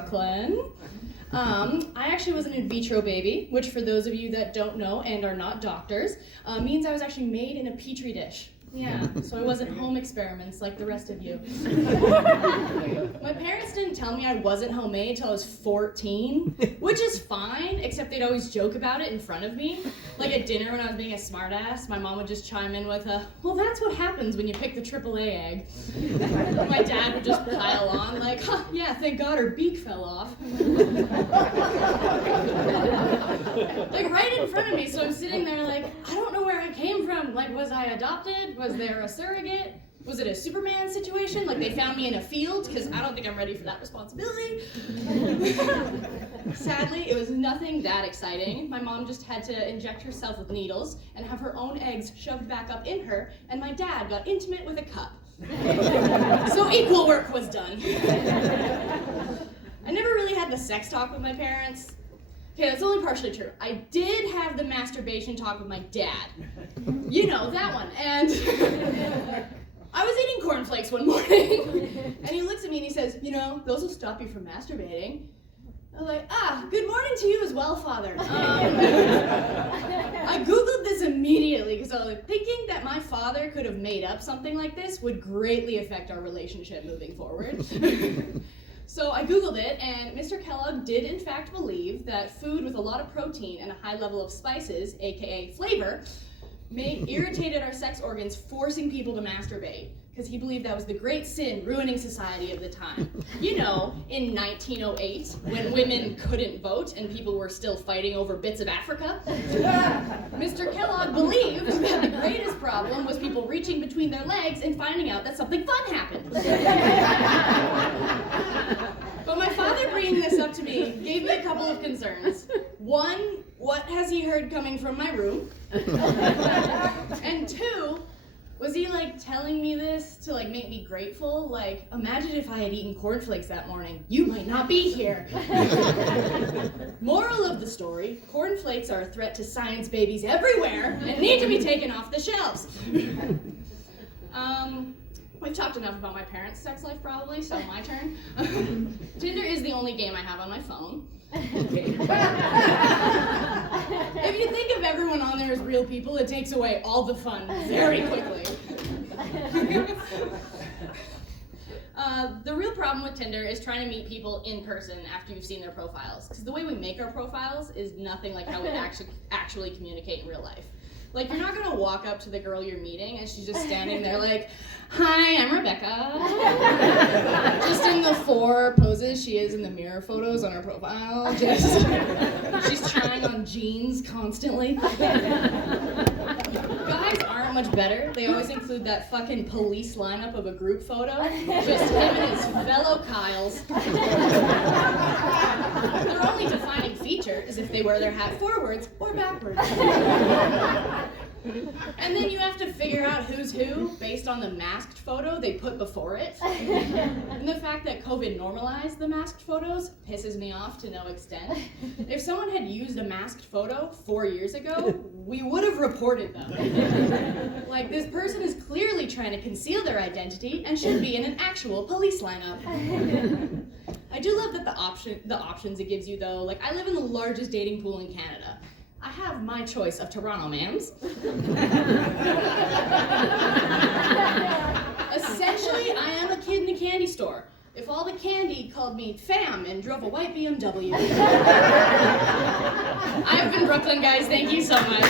Brooklyn. I actually was an in vitro baby, which for those of you that don't know and are not doctors, means I was actually made in a petri dish. Yeah, so I wasn't home experiments like the rest of you. My parents didn't tell me I wasn't homemade till I was 14, which is fine, except they'd always joke about it in front of me. Like at dinner when I was being a smartass, my mom would just chime in with well, that's what happens when you pick the AAA egg. My dad would just pile on like, yeah, thank God her beak fell off. Like right in front of me, so I'm sitting there like, I don't know where I came from. Like, was I adopted? Was there a surrogate? Was it a Superman situation? Like they found me in a field? Because I don't think I'm ready for that responsibility. Sadly, it was nothing that exciting. My mom just had to inject herself with needles and have her own eggs shoved back up in her, and my dad got intimate with a cup. So equal work was done. I never really had the sex talk with my parents. Okay, that's only partially true. I did have the masturbation talk with my dad. You know, that one. And I was eating cornflakes one morning, and he looks at me and he says, you know, those will stop you from masturbating. I was like, good morning to you as well, Father. I Googled this immediately because I was thinking that my father could have made up something like this would greatly affect our relationship moving forward. So I Googled it, and Mr. Kellogg did in fact believe that food with a lot of protein and a high level of spices, aka flavor, irritated our sex organs, forcing people to masturbate, because he believed that was the great sin ruining society of the time. You know, in 1908, when women couldn't vote and people were still fighting over bits of Africa, Mr. Kellogg believed that the greatest problem was people reaching between their legs and finding out that something fun happened. But my father bringing this up to me gave me a couple of concerns. One, what has he heard coming from my room? And two, was he like telling me this to like make me grateful? Like, imagine if I had eaten cornflakes that morning. You might not be here. Moral of the story, cornflakes are a threat to science babies everywhere and need to be taken off the shelves. We've talked enough about my parents' sex life probably, so my turn. Tinder is the only game I have on my phone. If you think of everyone on there as real people, it takes away all the fun very quickly. The real problem with Tinder is trying to meet people in person after you've seen their profiles, because the way we make our profiles is nothing like how we actually communicate in real life. Like, you're not gonna walk up to the girl you're meeting and she's just standing there like, hi, I'm Rebecca. Just in the 4 poses she is in the mirror photos on her profile. She's trying on jeans constantly. Guys aren't much better. They always include that fucking police lineup of a group photo. Just him and his fellow Kyles. Their only defining feature is if they wear their hat forwards or backwards. And then you have to figure out who's who based on the masked photo they put before it. And the fact that COVID normalized the masked photos pisses me off to no extent. If someone had used a masked photo 4 years ago, we would have reported them. Like, this person is clearly trying to conceal their identity and should be in an actual police lineup. I do love that the options it gives you though. Like, I live in the largest dating pool in Canada. I have my choice of Toronto mams. Essentially, I am a kid in a candy store. If all the candy called me fam and drove a white BMW. I've been Brooklyn, guys. Thank you so much.